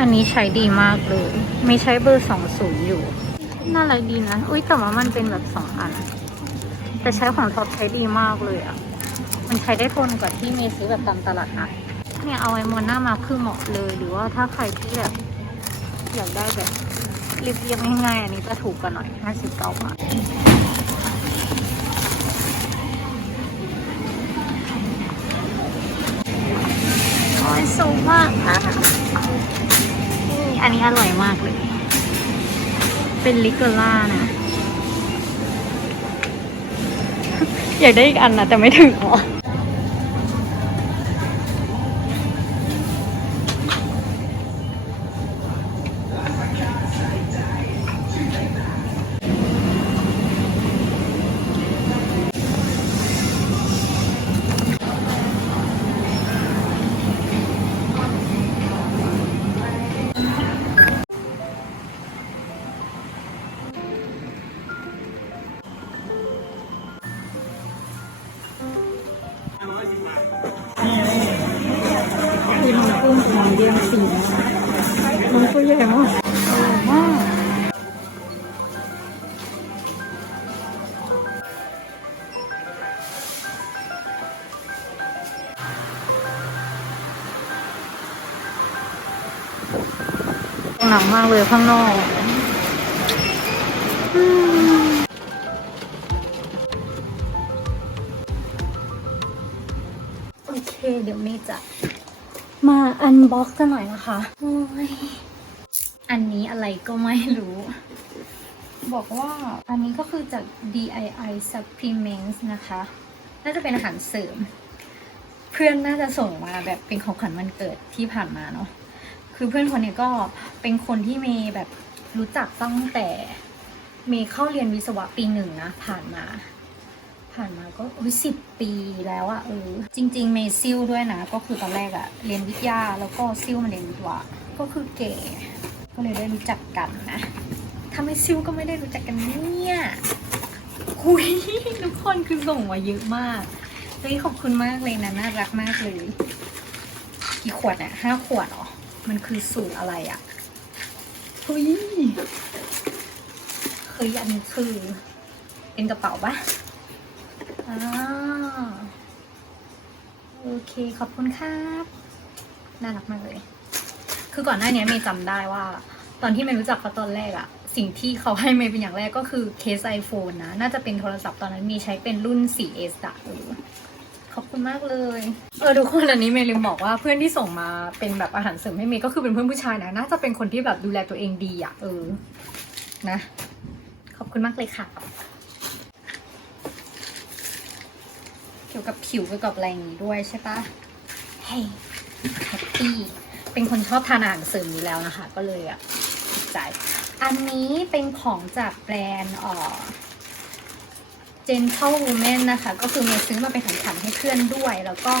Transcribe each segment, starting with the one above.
อันนี้ใช้ดีมากเลย ไม่ใช้เบอร์สองศูนย์อยู่ น่ารักดีนะ อุ้ยแต่ว่ามันเป็นแบบสองอัน แต่ใช้ของท็อปใช้ดีมากเลยอะ่ะ มันใช้ได้ทนกว่าที่เมย์ซื้อแบบตามตลาดนัดเนี่ยเอาไว้มอนหน้ามาคือเหมาะเลย หรือว่าถ้าใครที่แบบอยากได้แบบเรียบๆง่ายๆ อันนี้จะถูกกว่าหน่อย59บาทโอ้ยสูงมากอะ อันนี้อร่อยมากเลย เป็นลิกอร่านะ อยากได้อีกอันนะแต่ไม่ถึงหรอคือ น้องกุ้งของเดียมสีนะคะน้องตัวใหญ่มากมากหนักมากเลยข้างนอก เคเดี๋ยวเมย์จะมาอันบ็อกซ์กันหน่อยนะคะโอ้ยอันนี้อะไรก็ไม่รู้ บอกว่าอันนี้ก็คือจาก DII Supplements นะคะ น่าจะเป็นอาหารเสริม เพื่อนน่าจะส่งมาแบบเป็นของขวัญวันเกิดที่ผ่านมาเนาะ คือเพื่อนคนนี้ก็เป็นคนที่เมย์แบบรู้จักตั้งแต่ เมย์เข้าเรียนวิศวะปีหนึ่งนะผ่านมา ผ่านมาก็โอ้ยสิบปีแล้วอะเออ จริง ๆ เมย์ซิลด้วยนะ ก็คือตอนแรกอะเรียนวิทยาแล้วก็ซิลมาเรียนวิศวก็คือเก๋ก็เลยได้รู้จักกันนะถ้าไม่ซิลก็ไม่ได้รู้จักกันเนี่ยคุยทุกคนคือส่งมาเยอะมากเฮ้ยขอบคุณมากเลยนะน่ารักมากเลย กี่ขวดอะห้าขวดหรอมันคือสูตรอะไรอะเฮ้ยเฮ้ยอันนี้คือ เป็นกระเป๋าปะ อ่าโอเคขอบคุณครับน่ารักมากเลย คือก่อนหน้านี้เมย์จำได้ว่า ตอนที่เมย์รู้จักเขาตอนแรกอะสิ่งที่เขาให้เมย์เป็นอย่างแรกก็คือเคส iPhone นะ น่าจะเป็นโทรศัพท์ตอนนั้นมีใช้เป็นรุ่น 4S อะเออขอบคุณมากเลย เออทุกคนอันนี้เมย์ลืมบอกว่าเพื่อนที่ส่งมาเป็นแบบอาหารเสริมให้เมย์ก็คือเป็นเพื่อนผู้ชายนะ น่าจะเป็นคนที่แบบดูแลตัวเองดีอะเออ นะ ขอบคุณมากเลยค่ะ เกี่ยวกับผิวเกี่ยวกับอะไรอย่างนี้ด้วยใช่ปะเฮ้ยแฮปปี้เป็นคนชอบทานอาหารเสริมอยู่แล้วนะคะ ก็เลยอะใจ อันนี้เป็นของจากแบรนด์อ่อ Gentle Woman นะคะ ก็คือเมย์ซื้อมาเป็นของขวัญให้เพื่อนด้วย แล้วก็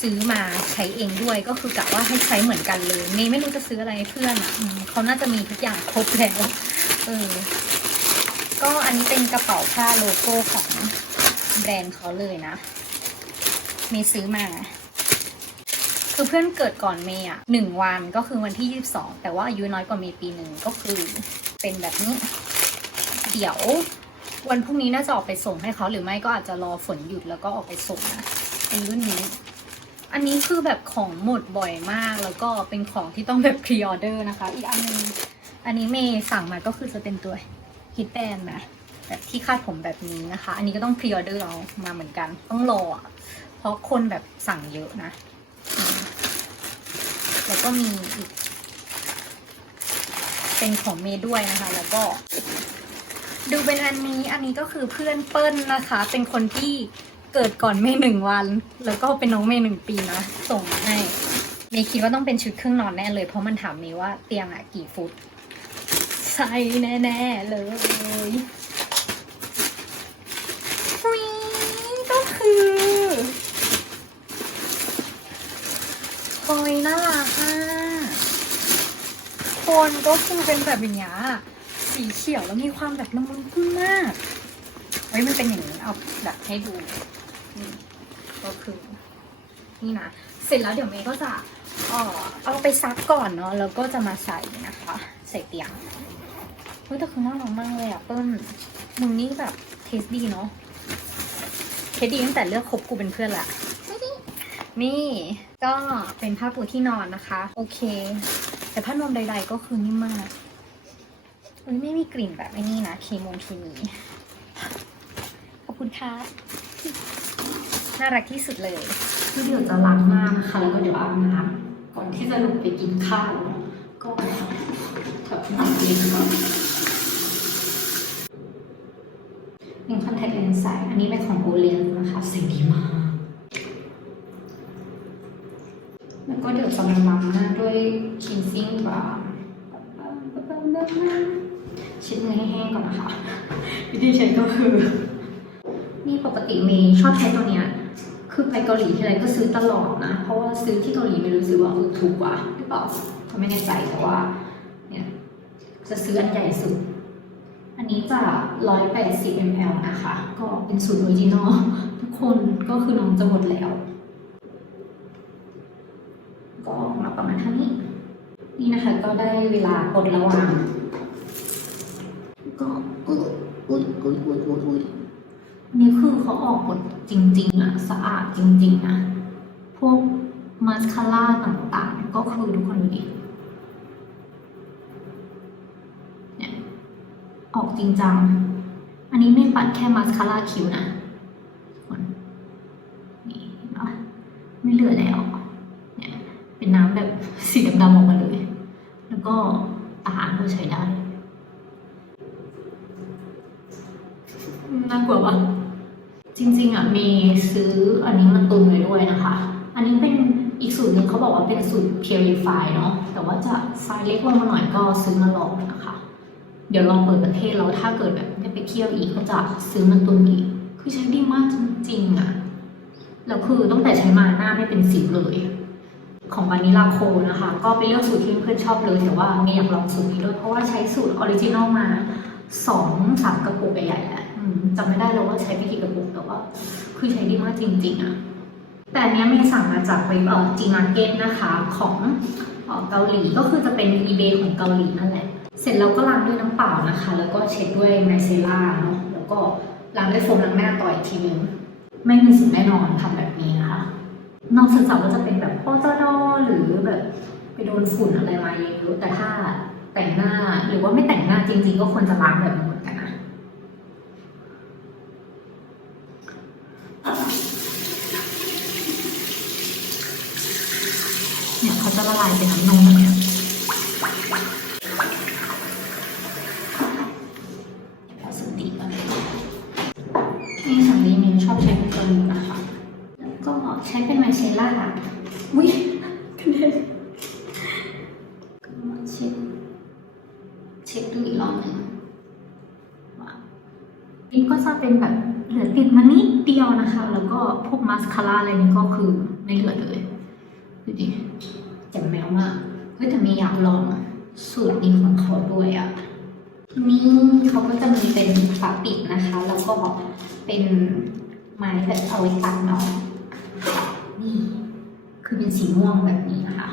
ซื้อมาใช้เองด้วยก็คือกะว่าให้ใช้เหมือนกันเลยเมย์ไม่รู้จะซื้ออะไรให้เพื่อนอะเขาน่าจะมีทุกอย่างครบแล้วเออก็อันนี้เป็นกระเป๋าผ้าโลโก้ของ แบรนด์เขาเลยนะ เมย์ซื้อมา คือเพื่อนเกิดก่อนเมย์อะหนึ่งวันก็คือวันที่ยี่สิบสองแต่ว่าอายุน้อยกว่าเมย์ปีหนึ่งก็คือเป็นแบบนี้ เดี๋ยว วันพรุ่งนี้น่าจะออกไปส่งให้เขาหรือไม่ก็อาจจะรอฝนหยุดแล้วก็ออกไปส่งนะเป็นรุ่นนี้ อันนี้คือแบบของหมดบ่อยมากแล้วก็เป็นของที่ต้องแบบพรีออเดอร์นะคะ อีกอันนึงอันนี้เมย์สั่งมาก็คือจะเป็นตัวฮิตแบนนะ แบบที่คาดผมแบบนี้นะคะ อันนี้ก็ต้องพรีออเดอร์เอามาเหมือนกัน ต้องรออะเพราะคนแบบสั่งเยอะนะ แล้วก็มีอีก เป็นของเมย์ด้วยนะคะ แล้วก็ ดูเป็นอันนี้ อันนี้ก็คือเพื่อนเปิ้ลนะคะ เป็นคนที่เกิดก่อนเมย์หนึ่งวัน แล้วก็เป็นน้องเมย์หนึ่งปีนะ ส่งมาให้ เมย์คิดว่าต้องเป็นชุดเครื่องนอนแน่เลย เพราะมันถามเมย์ว่าเตียงอะกี่ฟุต ใช่แน่ ๆ เลย วีก็คือโอยน่ารักอะ คนก็คือเป็นแบบอย่างเงี้ยสีเขียวแล้วมีความแบบละมุนขึ้นมากเฮ้ยมันเป็นอย่างนี้เอาแบบให้ดูนี่ก็คือ นี่นะ เสร็จแล้วเดี๋ยวเมย์ก็จะเออเอาไปซักก่อนเนาะแล้วก็จะมาใส่นะคะ ใส่เตียงเฮ้ยแต่คือน่ารักมากเลยอะเปิ้ลมึงนี่แบบเทสดีเนาะเทสดีตั้งแต่เลือกคบกูเป็นเพื่อนละนี่ก็เป็นผ้าปูที่นอนนะคะ โอเค แต่ผ้านวมใด ๆ ก็คือนิ่มมากเอ้ยไม่มีกลิ่นแบบไอ้นี่นะเคมงเคมีขอบคุณค่ะน่ารักที่สุดเลยคือเดี๋ยวจะล้างหน้านะคะแล้วก็เดี๋ยวอาบน้ำก่อนที่จะลงไปกินข้าวก็ถอดน้ำเย็นก่อนมีคอนแทคเลนส์ใส่อันนี้เป็นของโอเลียนนะคะสีดีมาก แล้วก็เดี๋ยวจะมาล้างหน้าด้วยคินซิ่งบาร์เช็ดมือให้แห้งก่อนนะคะวิธีเช็ดก็คือ นี่ปกติเมย์ชอบใช้ตัวเนี้ยคือไปเกาหลีทีไรก็ซื้อตลอดนะ เพราะว่าซื้อที่เกาหลีไม่รู้สึกว่าเออถูกกว่าหรือเปล่าก็ไม่แน่ใจแต่ว่าเนี่ยจะซื้ออันใหญ่สุด อันนี้จะ 180 ml นะคะ ก็เป็นสูตรออริจินอลทุกคนก็คือน้องจะหมดแล้ว ก็ออกมาประมาณเท่านี้ นี่นะคะก็ได้เวลาปลดระหว่าง ก็อุ้ยอุ้ยอุ้ยอุ้ยอุ้ยอุ้ยนี่คือเขาออกหมดจริง ๆอะสะอาดจริง ๆ นะ พวกมาสคาร่าต่างๆ ก็คือทุกคนดูดิเนี่ยออกจริงจัง อันนี้ไม่ปัดแค่มาสคาร่าคิ้วนะทุกคนนี่เห็นปะไม่เหลือแล้วเนี่ยเป็นน้ำ แบบสีดำๆออกมาเลย แล้วก็อาหารก็ใช้ได้ น่ากลัวปะจริง ๆอะมีซื้ออันนี้มาตุนไว้ด้วยนะคะ อันนี้เป็นอีกสูตรหนึ่งเขาบอกว่าเป็นสูตร purify เนาะ แต่ว่าจะไซส์เล็กลงมาหน่อยก็ซื้อมาลองนะคะ เดี๋ยวลองเปิดประเทศแล้วถ้าเกิดแบบได้ไปเที่ยวอีกก็จะซื้อมาตุนอีก คือใช้ดีมากจริงๆอะ แล้วคือตั้งแต่ใช้มาหน้าไม่เป็นสิวเลย ของวานิลาโคนะคะ ก็ไปเลือกสูตรที่เพื่อนชอบเลย แต่ว่าเมย์อยากลองสูตรนี้ด้วยเพราะว่าใช้สูตรออริจินอลมาสองสามกระปุกใหญ่ๆแล้วจำไม่ได้แล้วว่าใช้ไปกี่กระปุกแต่ว่า คือใช้ดีมากจริงๆอะแต่อันเนี้ยเมย์สั่งมาจากเว็บเอ่อจีมาร์เก็ตนะคะของเอ่อเกาหลีก็คือจะเป็น eBay ของเกาหลีนั่นแหละ เสร็จแล้วก็ล้างด้วยน้ำเปล่านะคะ แล้วก็เช็ดด้วยไมเซล่าเนาะแล้วก็ล้างด้วยโฟมล้างหน้าต่ออีกทีนึงไม่มีสิทธิ์แน่นอนทำแบบนี้นะคะ นอกจากว่าจะเป็นแบบโปจดอหรือแบบไปโดนฝุ่นอะไรมาเยอะแต่ถ้าแต่งหน้าหรือว่าไม่แต่งหน้าจริง ๆ ก็ควรจะล้างแบบนี้เหมือนกันนะเนี่ยเขาจะละลายเป็นน้ำนมแบบเนี้ยพลาสติกอะไรนี่สำลีเมนชอบใช้เป็นกระดูกนะคะ แล้วก็ใช้เป็นไมเซล่าอุ้ยกระเด็นก็มาเช็ด เช็คดูอีกรอบหนึ่งว่านี่ก็จะเป็นแบบเหลือติดมานิดเดียวนะคะ แล้วก็พวกมาสคาร่าอะไรนี่ก็คือไม่เหลือเลยดูดิแจ่มแมวมากเฮ้ยแต่มีอยากลอง สูตรนี้ของเขาด้วยอะนี่เขาก็จะมีเป็นฝาปิดนะคะ แล้วก็เป็นไม้แบบเอาไว้ตัดเนาะนี่คือเป็นสีม่วงแบบนี้นะคะ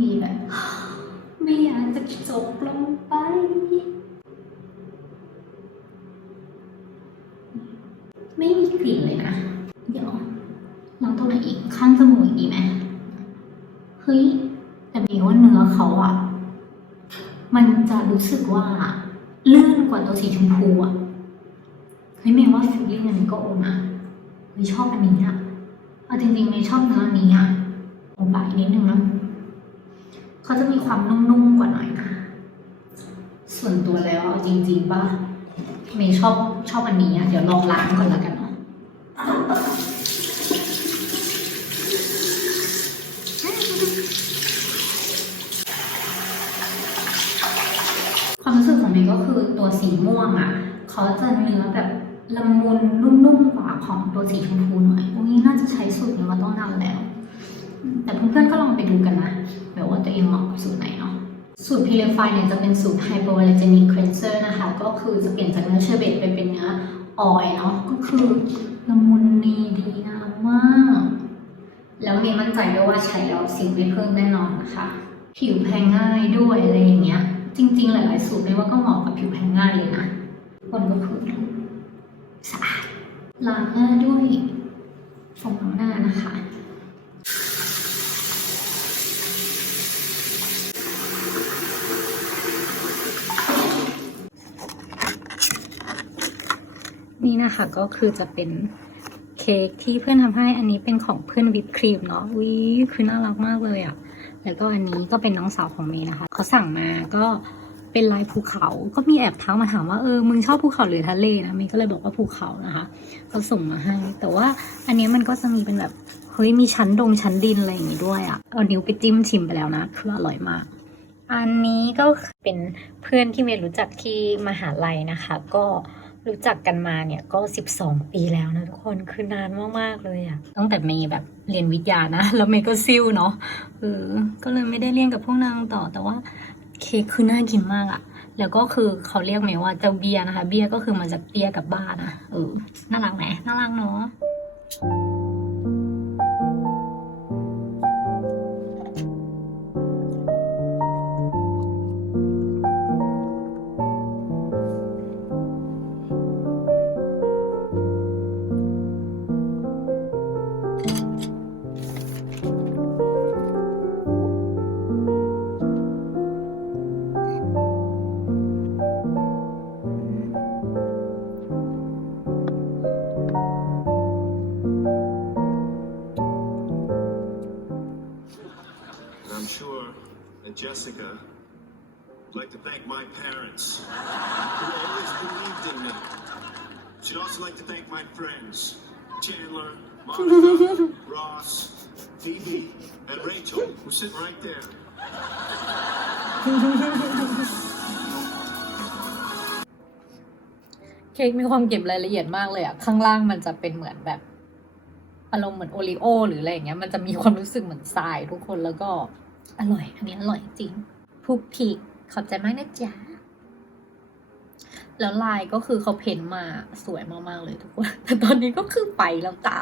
มีแบบ ไม่อยากจะจบลงไปไม่มีกลิ่นเลยนะ เดี๋ยวลองตรงไหนอีกข้างจมูกอีกดีไหม เฮ้ยแต่มีว่าเนื้อเขาอะมันจะรู้สึกว่าลื่นกว่าตัวสีชมพูอะเฮ้ยเมย์ว่าฟิลลิ่งอันนี้ก็โอนะเมย์ชอบอันนี้อะเอาจริงๆเมย์ชอบเนื้ออันนี้อะโอบายนิดนึงนะเขาจะมีความนุ่มๆกว่าหน่อยนะส่วนตัวแล้วเอาจริงๆป่ะเมย์ชอบชอบอันนี้อะเดี๋ยวลองล้างก่อนแล้วกันเนาะ ความรู้สึกของเมย์ก็คือ ตัวสีม่วงอะเขาจะเนื้อแบบละมุนนุ่มๆกว่าของตัวสีชมพูหน่อยตรงนี้น่าจะใช้สูตรนี้มาต้องนานแล้ว แต่เพื่อนๆก็ลองไปดูกันนะแบบว่าตัวเองเหมาะกับสูตรไหนเนาะสูตร Purify เนี่ยจะเป็นสูตร Hypoallergenic Cleanser นะคะ ก็คือจะเปลี่ยนจากเนื้อเชอร์เบตไปเป็นเนื้อออยเนาะก็คือละมุนนีดีงามมาก แล้วเมย์มั่นใจด้วยว่าใช้แล้วสิวไม่เพิ่มแน่นอนนะคะ ผิวแพ้ง่ายด้วยอะไรอย่างเงี้ย จริง ๆ หลายๆสูตรไม่ว่าก็เหมาะกับผิวแพ้ง่ายเลยนะคนก็คือสะอาดล้างหน้าด้วยฟองล้างหน้านะคะนี่นะคะก็คือจะเป็นเค้กที่เพื่อนทำให้อันนี้เป็นของเพื่อนวิปครีมเนาะวิคือน่ารักมากเลยอะ่ะ แล้วก็อันนี้ก็เป็นน้องสาวของเมย์นะคะเขาสั่งมาก็เป็นลายภูเขาก็มีแอบทักมาถามว่าเออมึงชอบภูเขาหรือทะเลนะเมย์ก็เลยบอกว่าภูเขานะคะเขาส่งมาให้ แต่ว่าอันนี้มันก็จะมีเป็นแบบเฮ้ยมีชั้นดงชั้นดินอะไรอย่างงี้ด้วยอะ่ะเอานิ้วไปจิ้มชิมไปแล้วนะคืออร่อยมาก อันนี้ก็เป็นเพื่อนที่เมย์รู้จักที่มหาลัยนะคะ ก็ รู้จักกันมาเนี่ยก็ 12 ปีแล้วนะทุกคนคือนานมาก ๆ เลยอะตั้งแต่เมย์แบบเรียนวิทยานะ แล้วเมย์ก็ซิ่วเนาะเออก็เลยไม่ได้เรียนกับพวกนางต่อแต่ว่าเค้กคือน่ากินมากอะแล้วก็คือเขาเรียกเมย์ว่าเจ้าเบียนะคะ เบียก็คือมาจากเบียกับบ้านนะเออน่ารักไหมน่ารักเนาะ parents who always believed in me. She'd also like to thank my friends, Chandler, Monica, Ross, Phoebe, and Rachel, who's sitting right there. เค้กมีความเก็บรายละเอียดมากเลยอะข้างล่างมันจะเป็นเหมือนแบบอารมณ์เหมือนโอรีโอหรืออะไรอย่างเงี้ยมันจะมีความรู้สึกเหมือนทรายทุกคนแล้วก็อร่อย อันนี้อร่อยจริงพูกพีก ขอบใจมากนะจ๊ะ แล้วลายก็คือเขาเพ้นมาสวยมาก ๆ เลยทุกคน แต่ตอนนี้ก็คือไปแล้วจ้า